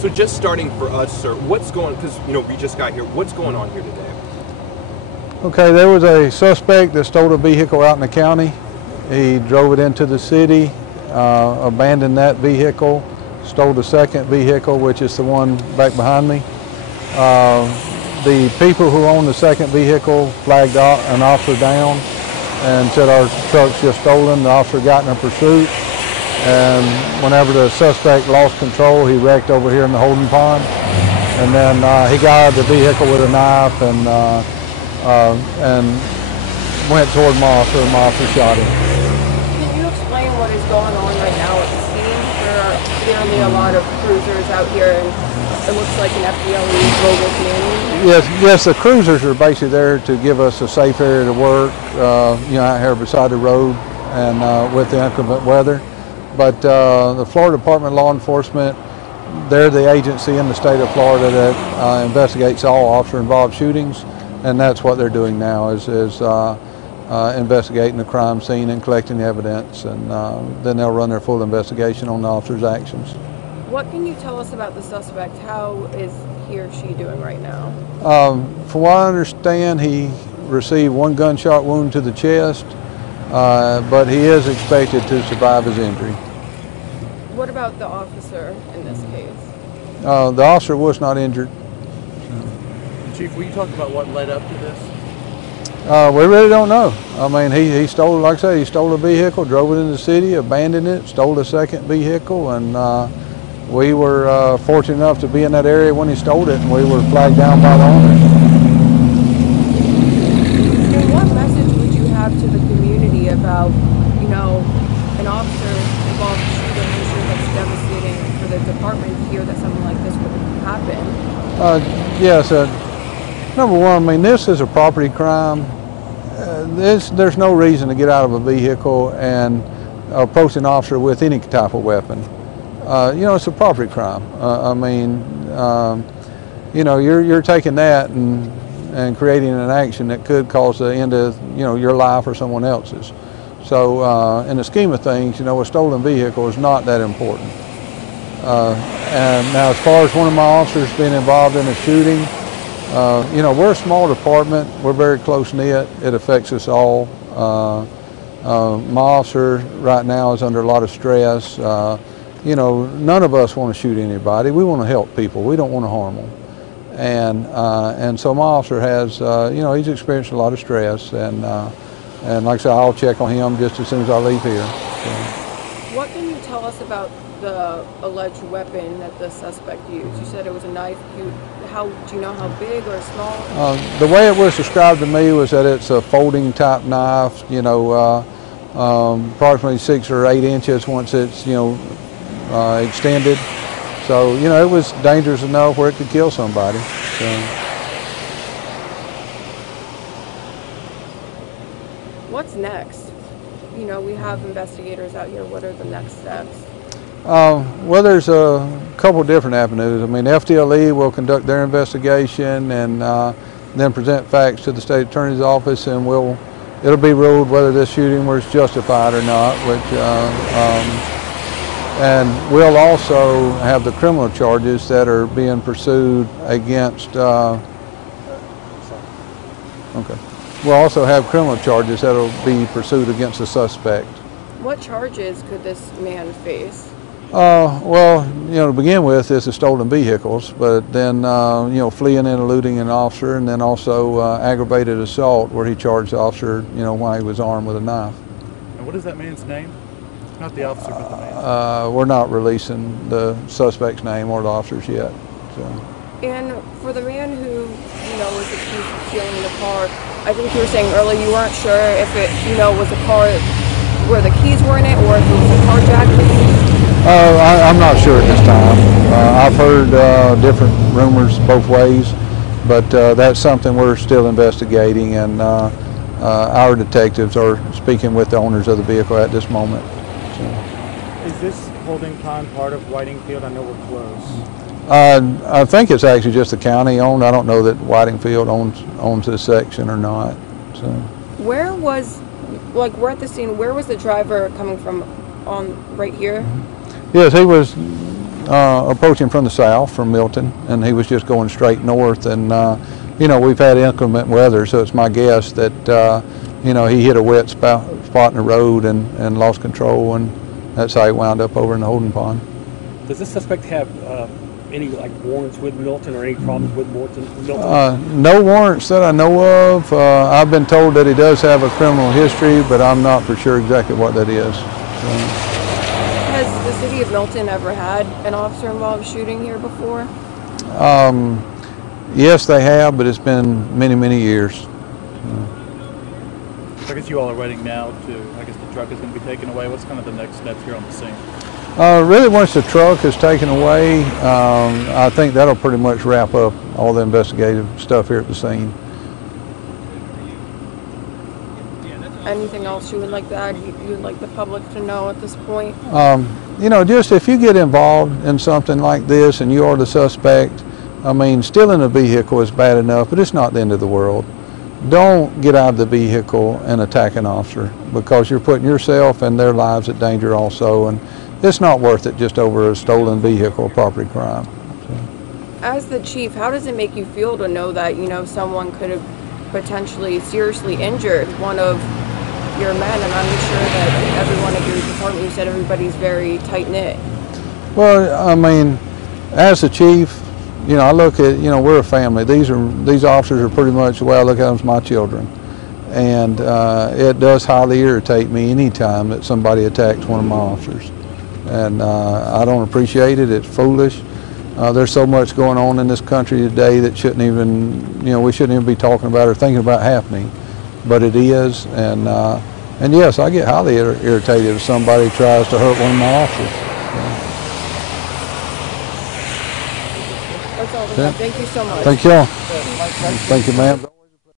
So just starting for us, sir, what's going, because, you know, we just got here, what's going on here today? Okay, there was a suspect that stole a vehicle out in the county. He drove it into the city, abandoned that vehicle, stole the second vehicle, which is the one back behind me. The people who owned the second vehicle flagged an officer down and said our truck's just stolen. The officer got in a pursuit, and whenever the suspect lost control, he wrecked over here in the holding pond. And then he got out of the vehicle with a knife and went toward my officer shot him. Can you explain what is going on right now at the scene? There are clearly a lot of cruisers out here, and it looks like an FDLE mobile community. Yes, the cruisers are basically there to give us a safe area to work, you know, out here beside the road and with the inclement weather. But the Florida Department of Law Enforcement, they're the agency in the state of Florida that investigates all officer-involved shootings, and that's what they're doing now is investigating the crime scene and collecting the evidence, and then they'll run their full investigation on the officer's actions. What can you tell us about the suspect? How is he or she doing right now? From what I understand, he received one gunshot wound to the chest, but he is expected to survive his injury. What about the officer in this case? The officer was not injured. Chief, will you talk about what led up to this? We really don't know. I mean, he stole, like I said, he stole a vehicle, drove it in the city, abandoned it, stole the second vehicle, and we were fortunate enough to be in that area when he stole it, and we were flagged down by the owners. And what message would you have to the community about, you know, an officer involved in shooting? I'm sure that's devastating for the department to hear that something like this would happen. Yes, number one, I mean, this is a property crime. There's no reason to get out of a vehicle and approach an officer with any type of weapon. You know, it's a property crime. I mean, you know, you're taking that and creating an action that could cause the end of, you know, your life or someone else's. So in the scheme of things, you know, a stolen vehicle is not that important. And now, as far as one of my officers being involved in a shooting, you know, we're a small department. We're very close-knit. It affects us all. My officer right now is under a lot of stress. You know, none of us want to shoot anybody. We want to help people. We don't want to harm them. And so my officer has, you know, he's experienced a lot of stress. And like I said, I'll check on him just as soon as I leave here. So. What can you tell us about the alleged weapon that the suspect used? You said it was a knife. Do you know how big or small? The way it was described to me was that it's a folding type knife, you know, approximately 6 or 8 inches once it's, you know, extended. So, you know, it was dangerous enough where it could kill somebody. So. What's next? You know, we have investigators out here. What are the next steps? Well, there's a couple different avenues. I mean, FDLE will conduct their investigation and then present facts to the state attorney's office, and it'll be ruled whether this shooting was justified or not. And we'll also have the criminal charges that are being pursued against. Okay. We'll also have criminal charges that will be pursued against the suspect. What charges could this man face? Well, you know, to begin with, this is stolen vehicles, but then, you know, fleeing and eluding an officer, and then also aggravated assault where he charged the officer, you know, while he was armed with a knife. And what is that man's name? Not the officer, but the man. We're not releasing the suspect's name or the officer's yet. So. And for the man who, you know, was accused of stealing the car, I think you were saying earlier you weren't sure if it, you know, was a car where the keys were in it or if it was a carjacking. I'm not sure at this time. I've heard different rumors both ways, but that's something we're still investigating, and our detectives are speaking with the owners of the vehicle at this moment. So. Is this holding pond part of Whitingfield? I know we're close. I think it's actually just the county owned. I don't know that Whitingfield owns this section or not. So. Where was, like, we're at the scene, where was the driver coming from on right here? Yes, he was approaching from the south, from Milton, and he was just going straight north. And you know, we've had inclement weather, so it's my guess that you know, he hit a wet spot in the road and lost control, and that's how he wound up over in the holding pond. Does this suspect have any like warrants with Milton or any problems with Milton? No warrants that I know of. I've been told that he does have a criminal history, but I'm not for sure exactly what that is. Has the city of Milton ever had an officer-involved shooting here before? Yes, they have, but it's been many, many years. I guess you all are waiting now to, I guess the truck is going to be taken away. What's kind of the next steps here on the scene? Really, once the truck is taken away, I think that'll pretty much wrap up all the investigative stuff here at the scene. Anything else you would like to add, you would like the public to know at this point? You know, just if you get involved in something like this and you are the suspect, I mean, stealing a vehicle is bad enough, but it's not the end of the world. Don't get out of the vehicle and attack an officer, because you're putting yourself and their lives at danger also, and it's not worth it just over a stolen vehicle or property crime. So. As the chief, how does it make you feel to know that, you know, someone could have potentially seriously injured one of your men? And I'm sure that everyone at your department, you said everybody's very tight-knit. Well, I mean, as the chief, you know, I look at, you know, we're a family. These officers are pretty much the way I look at them as my children. And it does highly irritate me anytime that somebody attacks one of my officers. And I don't appreciate it. It's foolish. There's so much going on in this country today that shouldn't even, you know, we shouldn't even be talking about or thinking about happening. But it is, and yes, I get highly irritated if somebody tries to hurt one of my officers. That's all we have. Thank you so much. Thank you. Thank you, ma'am.